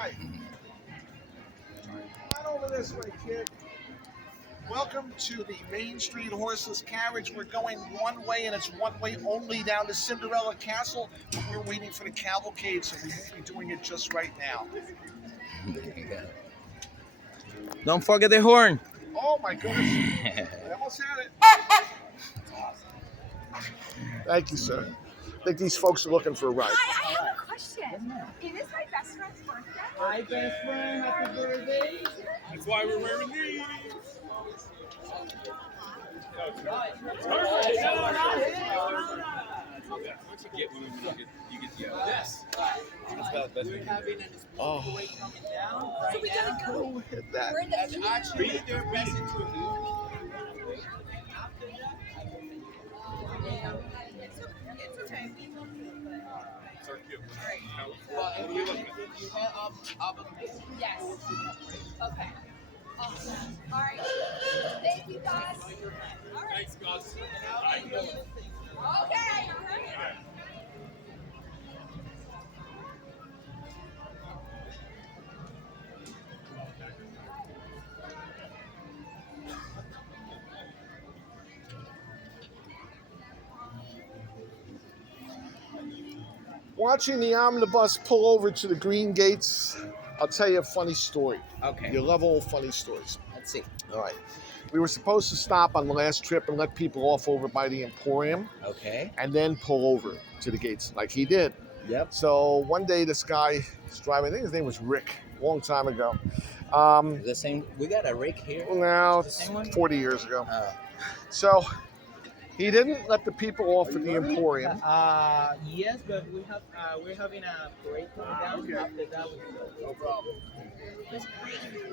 right. Come on over this way, kid. Welcome to the Main Street Horseless Carriage. We're going one way, and it's one way only down to Cinderella Castle. But we're waiting for the Cavalcade, so we won't be doing it just right now. There you go. Don't forget the horn. Oh my goodness! I almost had it. Thank you, sir. I think these folks are looking for a ride. Hi, I have a question. It is my best friend's birthday. Hi, best friend. Happy birthday. That's why we're wearing these. Yes. We're having an exploratory coming down right So we gotta now. go. Hit that. We're in the That's actually their best interview. It's okay. Well, if you head up a bit. Yes. Okay. Awesome. All right. Thank you, guys. All right. Thanks, Gus. Okay. Watching the omnibus pull over to the green gates, I'll tell you a funny story. Okay. You love old funny stories. Let's see. All right. We were supposed to stop on the last trip and let people off over by the Emporium Okay. and then pull over to the gates like he did. Yep. So one day this guy was driving, I think his name was Rick, a long time ago. The same. We got a rig here. Now, The same one? 40 years ago. Uh, So he didn't let the people off at the Emporium. Yes, but we're having a parade coming down. After that, no problem.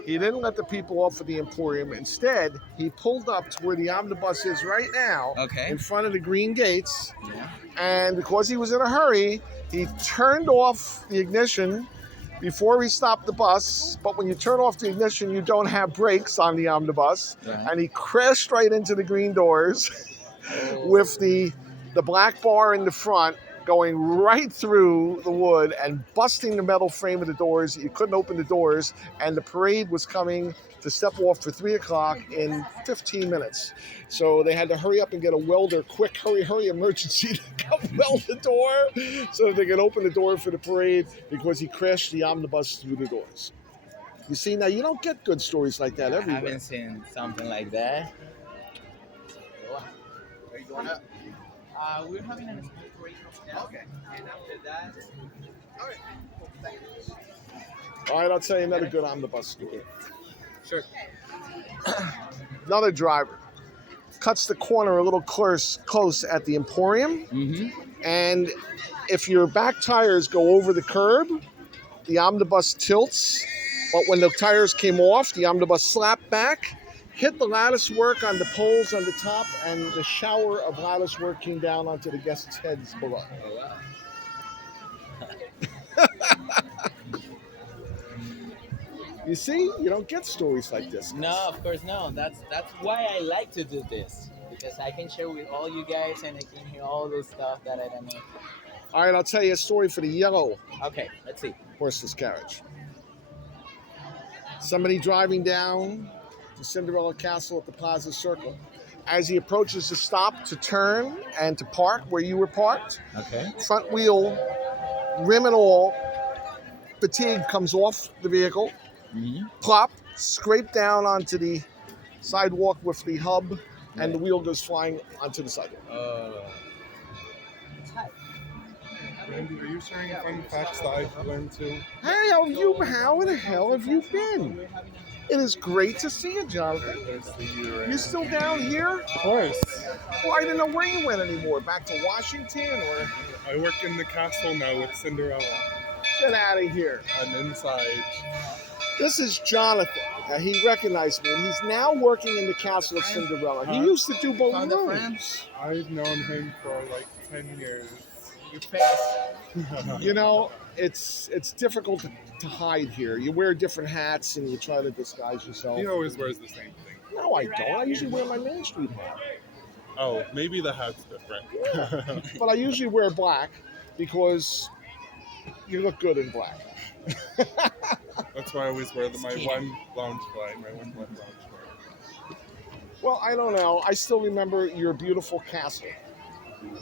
He didn't let the people off at the Emporium. Instead, he pulled up to where the omnibus is right now Okay. in front of the green gates. Yeah. And because he was in a hurry, he turned off the ignition before he stopped the bus. But when you turn off the ignition, you don't have brakes on the omnibus. Right. And he crashed right into the green doors with the black bar in the front going right through the wood and busting the metal frame of the doors. You couldn't open the doors, and the parade was coming to step off for 3 o'clock in 15 minutes. So they had to hurry up and get a welder, quick, hurry, emergency to come weld the door so that they could open the door for the parade because he crashed the omnibus through the doors. You see, now you don't get good stories like that I everywhere. haven't seen something like that. Are you going up? We're having an exploratory coming down. Okay. And after that, All right, I'll tell you another good omnibus story. Sure. Another driver cuts the corner a little close at the Emporium, Mm-hmm. and if your back tires go over the curb, the omnibus tilts. But when the tires came off, the omnibus slapped back, hit the lattice work on the poles on the top, and the shower of lattice work came down onto the guests' heads below. Oh, wow. You see, you don't get stories like this. No, of course no. That's why I like to do this, because I can share with all you guys and I can hear all those stuff that I don't know. All right, I'll tell you a story for the yellow Okay, let's see. horseless carriage. Somebody driving down to Cinderella Castle at the Plaza Circle. As he approaches the stop to turn and to park where you were parked, Okay. front wheel, rim and all, fatigue comes off the vehicle, Mm-hmm. plop, scrape down onto the sidewalk with the hub, and the wheel goes flying onto the sidewalk. Randy, are you sharing fun facts that I've learned too? Hey, how the hell have you been? It is great to see you, Jonathan. Good to see you, Randy. You still down here? Of course. Well, I didn't know where you went anymore. Back to Washington or I work in the castle now with Cinderella. get out of here. I'm inside. This is Jonathan. He recognized me, and he's now working in the castle of Cinderella. He Huh? used to do found a balloons. friend. I've known him for like 10 years. Your face. You know, it's difficult to hide here. You wear different hats and you try to disguise yourself. He always wears the same thing. No, I don't. I usually wear my Main Street hat. Oh, maybe the hat's different. But I usually wear black because You look good in black. That's why I always wear my Cheating. one lounge fly, my one lounge fly. Well, I don't know. I still remember your beautiful castle.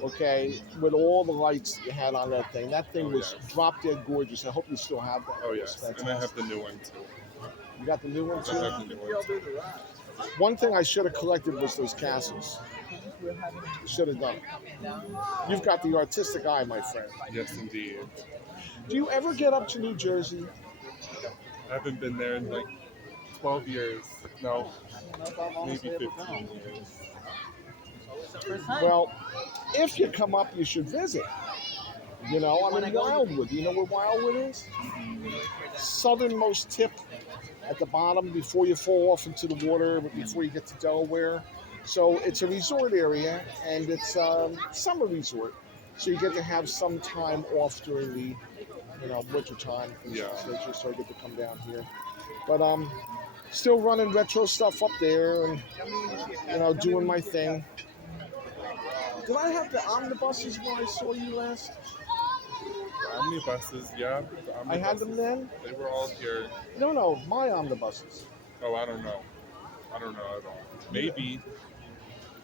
Okay, with all the lights you had on that thing. That thing Oh, was yes. drop dead gorgeous. I hope you still have that. Oh It was yes, and I have fantastic. the new one too. You got the new one I too? have the new one too. One thing I should have collected was those castles. Should have done it. You've got the artistic eye, my friend. Yes, indeed. Do you ever get up to New Jersey? I haven't been there in like 12 years. No, maybe 15 years. Well, if you come up, you should visit. You know, I'm in Wildwood. You know where Wildwood is? Southernmost tip at the bottom before you fall off into the water, before you get to Delaware. So it's a resort area, and it's a summer resort. So you get to have some time off during the, winter time. Things of this nature, so I get to come down here. But still running retro stuff up there, and doing my thing. Did I have the omnibuses when I saw you last? The omnibuses, yeah. The omnibuses, I had them then? They were all here. No, my omnibuses. Oh, I don't know. I don't know at all. Maybe.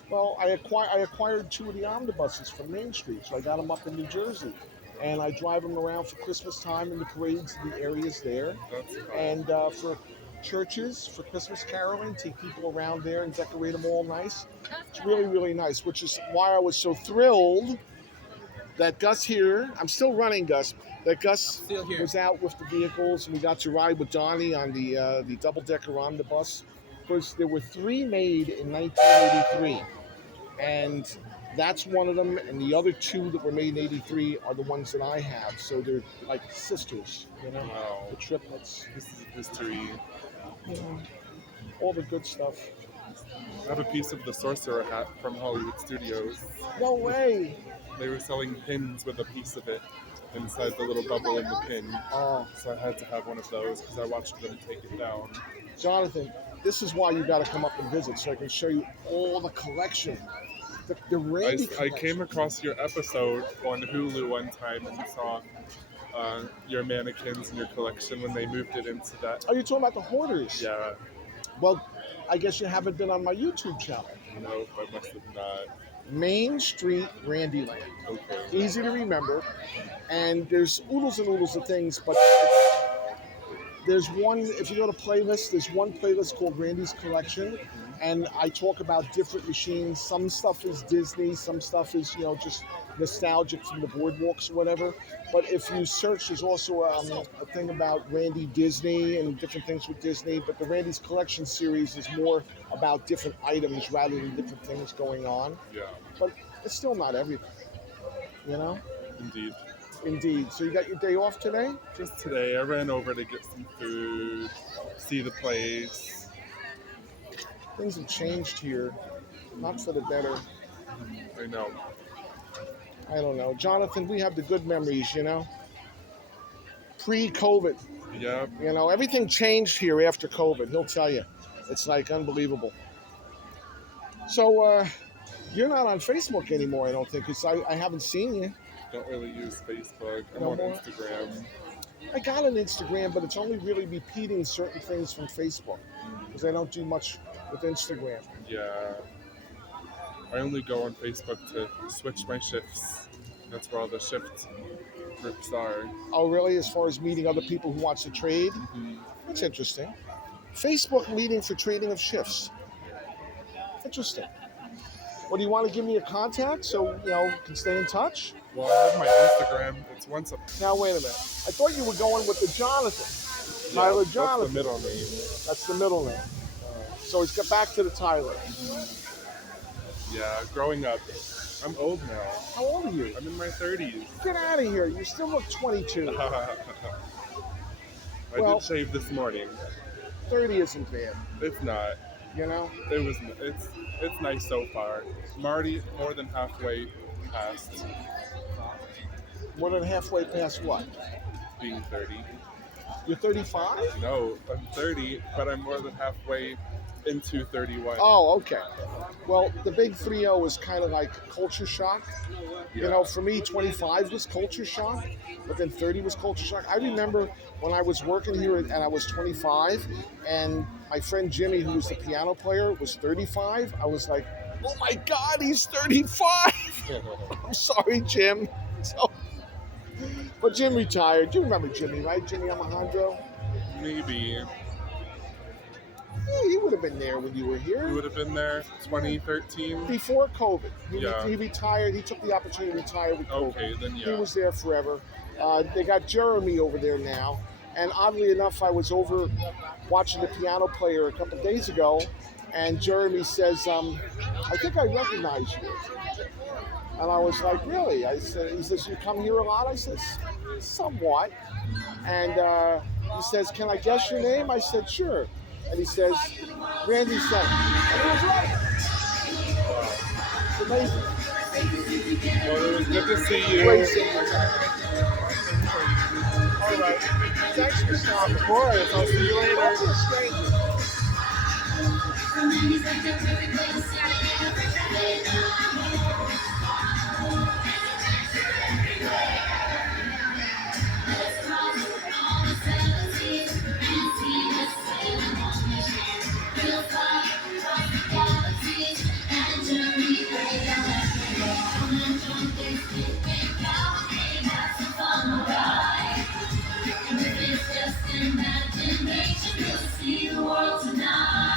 Well, I acquired 2 of the omnibuses from Main Street, so I got them up in New Jersey. And I drive them around for Christmas time in the parades in the areas there. That's fine. And for churches, for Christmas caroling, take people around there and decorate them all nice. It's really, really nice, which is why I was so thrilled that Gus here, I'm still running Gus, that Gus Still here. was out with the vehicles, and we got to ride with Donnie on the double-decker omnibus. Because there were 3 made in 1983, and that's one of them, and the other 2 that were made in 83 are the ones that I have, so they're like sisters, Wow. the triplets, This is history. all the good stuff. I have a piece of the sorcerer hat from Hollywood Studios. No way! They were selling pins with a piece of it inside the little bubble in the pin. Oh, So I had to have one of those because I watched them take it down. Jonathan, this is why you got to come up and visit, so I can show you all the collection. The Randy I collection. came across your episode on Hulu one time and saw your mannequins and your collection when they moved it into that. Oh, you're talking about the hoarders? Yeah, Well, I guess you haven't been on my YouTube channel. no, I must have not. Main Street Randyland. Okay. Easy to remember. And there's oodles and oodles of things, but there's one, if you go to playlist, there's one playlist called Randy's Collection, and I talk about different machines. Some stuff is Disney, some stuff is, just nostalgic from the boardwalks or whatever. But if you search, there's also a thing about Randy Disney and different things with Disney, but the Randy's Collection series is more about different items rather than different things going on. Yeah, But it's still not everything, indeed. Indeed. So you got your day off today? Just today, I ran over to get some food, see the place. Things have changed here, not for the better. I know. I don't know. Jonathan, we have the good memories, Pre-COVID, Yeah, everything changed here after COVID, he'll tell you. It's like unbelievable. So, you're not on Facebook anymore, I don't think, because I haven't seen you. don't really use Facebook. I'm No on more? Instagram. I got an Instagram, but it's only really repeating certain things from Facebook, because I don't do much with Instagram. Yeah. I only go on Facebook to switch my shifts. That's where all the shift groups are. Oh, really? As far as meeting other people who wants to trade? That's interesting. Facebook meeting for trading of shifts. Interesting. Well, do you want to give me a contact so, can stay in touch? Well, I have my Instagram. It's once a Now, wait a minute. I thought you were going with the Jonathan. Tyler Jonathan. That's the middle name. That's the middle name. So he's got back to the Tyler. Yeah, growing up. I'm old now. How old are you? I'm in my 30s. Get out of here. You still look 22. I Well- did shave this morning. 30 isn't bad, It's not. It's nice so far. I'm already more than halfway past More than halfway past what? being 30. You're 35? No, I'm 30, but I'm more than halfway into 31. Oh, okay. Well, the big 3-0 was kind of like culture shock. You know, for me, 25 was culture shock, but then 30 was culture shock. I remember when I was working here and I was 25, and my friend Jimmy, who was the piano player, was 35. I was like, oh my God, he's 35. I'm sorry, Jim. So, but Jim retired. You remember Jimmy, right? Jimmy Alejandro? Maybe. Yeah, he would have been there when you were here. You would have been there 2013? Before COVID. Yeah. He retired. He took the opportunity to retire with COVID. Okay, then He yeah. was there forever. They got Jeremy over there now. And oddly enough, I was over watching the piano player a couple days ago, and Jeremy says, I think I recognize you. And I was like, really? He says, you come here a lot? I said, somewhat. And he says, can I guess your name? I said, sure. And he says, Randy Sen. And it was right. It's amazing. Well, it was good to see you. Great seeing you. All right. Thanks for stopping. Of course, I'll see you later. Don't be a stranger. Tonight.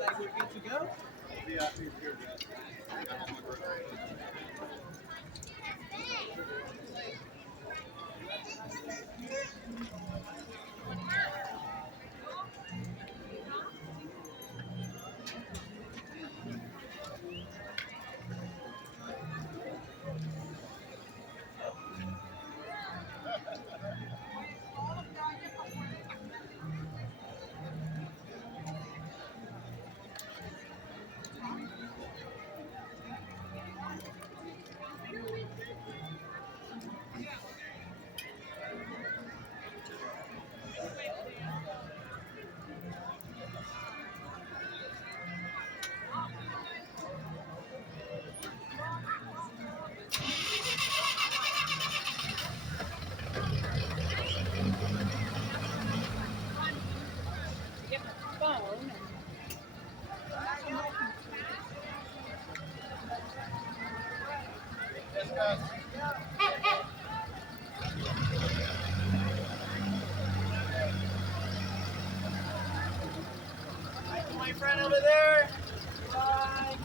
Like we're good to go. My friend over there. Bye.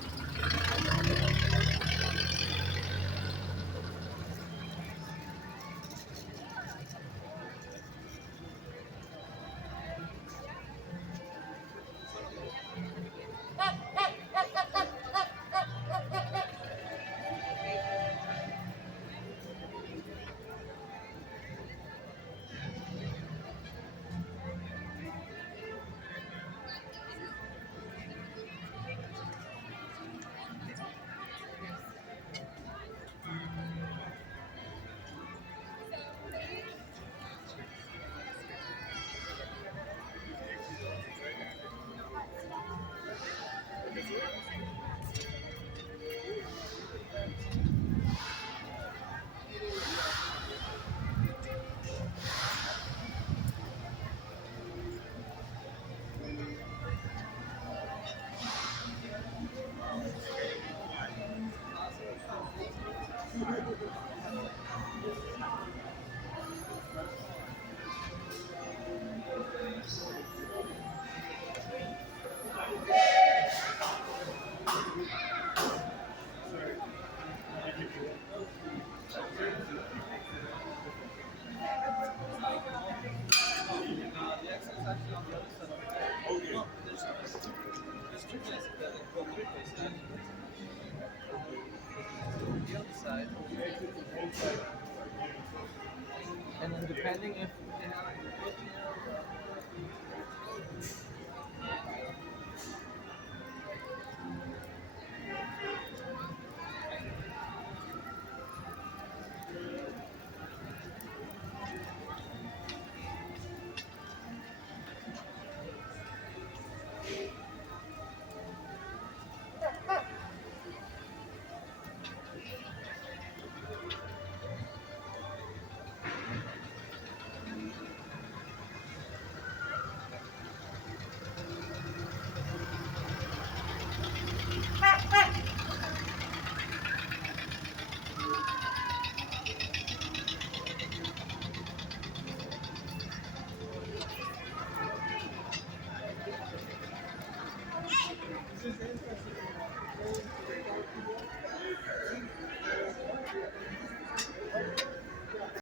And then depending if